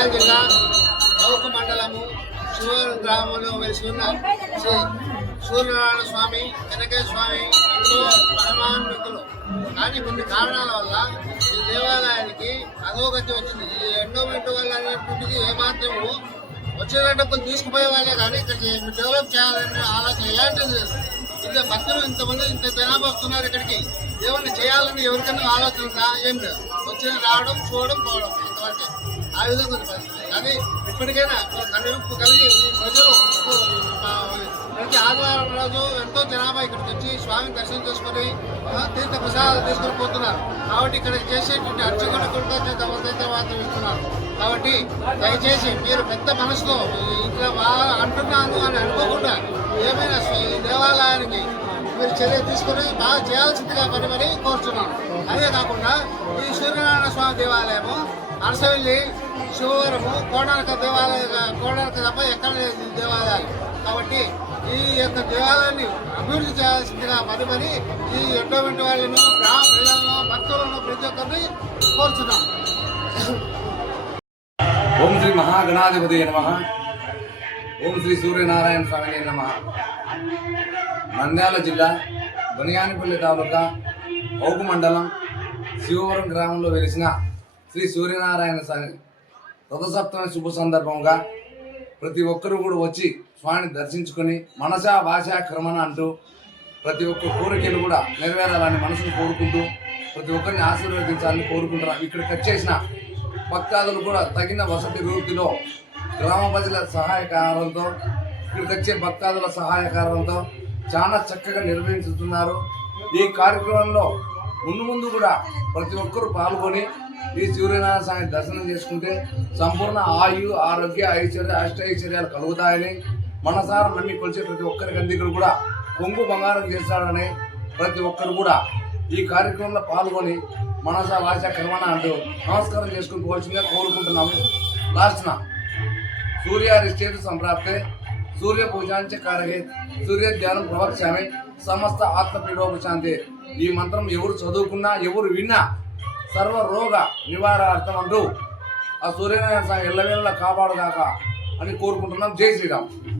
నంద్యాల జిల్లా చౌక మండలము శివవరం గ్రామంలో వెలిసి ఉన్న శ్రీ సూర్యనారాయణ స్వామి వెనకయ్య స్వామి ఎంతో పరమాన్వితులు. కానీ కొన్ని కారణాల వల్ల ఈ దేవాలయానికి అధోగతి వచ్చింది. ఈ ఎండోమెంట్ వల్ల అనేటువంటిది ఏమాత్రము వచ్చిన డబ్బులు తీసుకుపోయే వాళ్ళే కానీ ఇక్కడ డెవలప్ చేయాలనే ఆలోచన ఎలాంటిది లేదు. ఇంత భక్తులు ఇంతమంది ఇంత జనాభా వస్తున్నారు ఇక్కడికి, ఏమన్నా చేయాలని ఎవరికైనా ఆలోచన ఉందా? ఏం లేదు. వచ్చిన రావడం చూడడం పోవడం ఇంతవరకే. ఆ విధంగా ఉంది పరిస్థితి. కానీ ఇప్పటికైనా కనువిప్పు కలిగి ఈ ప్రజలు ప్రతి ఆదివారం రోజు ఎంతో జనాభా ఇక్కడికి వచ్చి స్వామిని దర్శనం చేసుకొని తీర్థ ప్రసాదాలు తీసుకొని పోతున్నారు. కాబట్టి ఇక్కడ చేసేటువంటి అర్చకుని కొడుకు మాత్రం ఇస్తున్నారు. కాబట్టి దయచేసి మీరు పెద్ద మనసుతో ఇట్లా బాగా అంటున్నాను అని అనుకోకుండా ఏమైనా ఈ దేవాలయానికి మీరు చర్య తీసుకుని బాగా చేయాల్సిందిగా మరి కోరుతున్నాను. అదే కాకుండా ఈ సూర్యనారాయణ స్వామి దేవాలయము అరసవెల్లి, శివవరము, కోణార్క తప్ప ఎక్కడ లేదు దేవాలయాలు. కాబట్టి ఈ యొక్క దేవాలయాన్ని అభివృద్ధి చేయాల్సిందిగా మరి ఈ ఎండోమెంట్ వాళ్ళను, గ్రామ ప్రజలను, భక్తులను ప్రతి ఒక్కరిని కోరుతున్నాను. ఓం శ్రీ మహాగణాధిపతి నమః. ఓం శ్రీ సూర్యనారాయణ స్వామి నమః. నంద్యాల జిల్లా బనియానిపల్లి తాలూకా ఓగు మండలం శివవరం గ్రామంలో వెలిసిన శ్రీ సూర్యనారాయణ స్వామి రథసప్తమి శుభ సందర్భంగా ప్రతి ఒక్కరూ కూడా వచ్చి స్వామిని దర్శించుకొని మనసా భాషా క్రమణ అంటూ ప్రతి ఒక్క కోరికలు కూడా నెరవేరాలని మనసును కోరుకుంటూ ప్రతి ఒక్కరిని ఆశీర్వదించాలని కోరుకుంటున్నాం. ఇక్కడికి వచ్చేసిన భక్తాదులు కూడా తగిన వసతి రీతిలో గ్రామ ప్రజల సహాయకారంతో, ఇక్కడికి వచ్చే భక్తాదుల సహాయకారంతో చాలా చక్కగా నిర్వహించుతున్నారు. ఈ కార్యక్రమంలో ముందు కూడా ప్రతి ఒక్కరూ పాల్గొని ఈ సూర్యనారాయణ స్వామి దర్శనం చేసుకుంటే సంపూర్ణ ఆయు, ఆరోగ్య, అష్టైశ్వర్యాలు కలుగుతాయని మనసారా నమ్మి కొలిచే ప్రతి ఒక్కరికి అందికులు కూడా కొంగు బంగారం చేస్తాడని ప్రతి ఒక్కరు కూడా ఈ కార్యక్రమంలో పాల్గొని మనసా భాష కర్మణ అంటూ నమస్కారం చేసుకుని పోవాల్సిందిగా కోరుకుంటున్నాము. లాస్ట్న సూర్యారిష్టేతు సంప్రాప్తే సూర్య పూజాంచ కారగే సూర్య ధ్యానం ప్రవక్ష్యామి సమస్త ఆత్మపీడోపశాంతి. ఈ మంత్రం ఎవరు చదువుకున్నా ఎవరు విన్నా సర్వ రోగ నివారణార్థం అంటూ ఆ సూర్యనారాయణ స్వామి ఎల్లవేళలా కాపాడుగాక అని కోరుకుంటున్నాం. జై శ్రీరామ్.